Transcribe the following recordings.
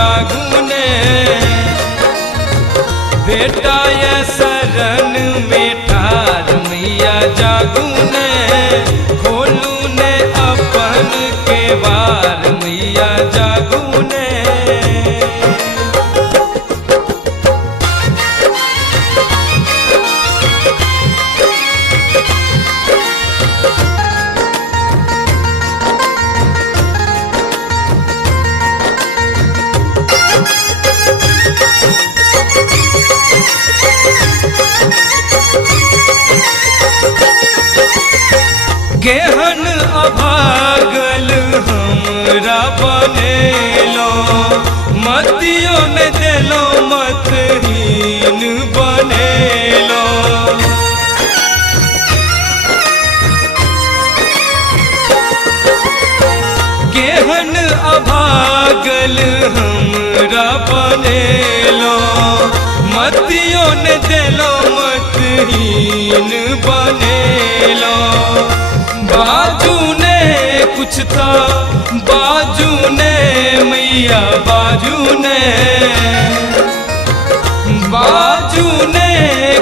जागू ने बेटा ये शरण में ठार मैया जागू ने खोलू ने अपन के बार मैया जागू ने। केहन अभागल हमरा बनेलो मतियो ने देलो मतहीन बनेलो। केहन अभागल हमरा बनेलो मतियो ने देलो मतहीन बनेलो। बाजू ने कुछ था बाजू ने मैया बाजू ने बाजू ने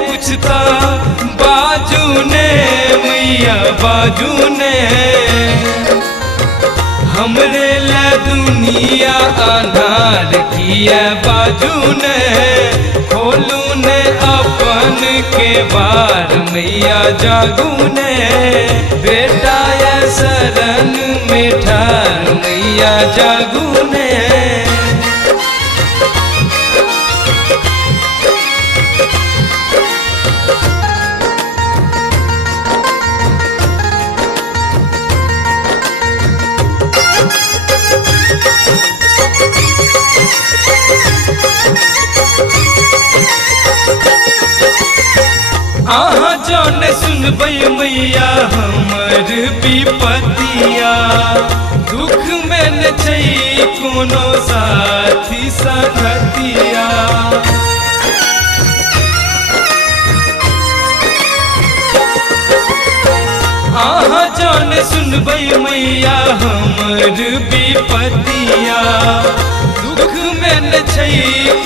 कुछ था बाजू ने मैया बाजू ने हमरे ला दुनिया आधार किया बाजू ने खोलू ने अपन के बार मैया जागू ने बेटा ये शरण में ठार मैया जागू ने। आहा जौन सुनबै मैया हमर विपतिया दुख में न छै कोनो साथी संगतिया। आहा जौन सुनबै मैया हमर विपतिया दुख में न छै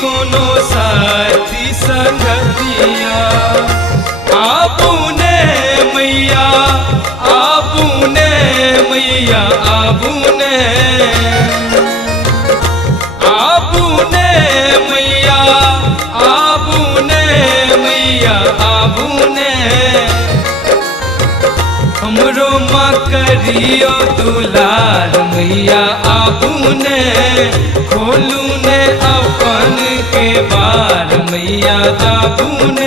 कोनो साथी संगतिया। आबू ने मैया आबू ने मैया आबू ने आबू ने मैया आबू ने मैया आबू ने हमरो माँ करियो दुलार मैया आबू ने खोलू ने अपन के बार मैया जागू ने।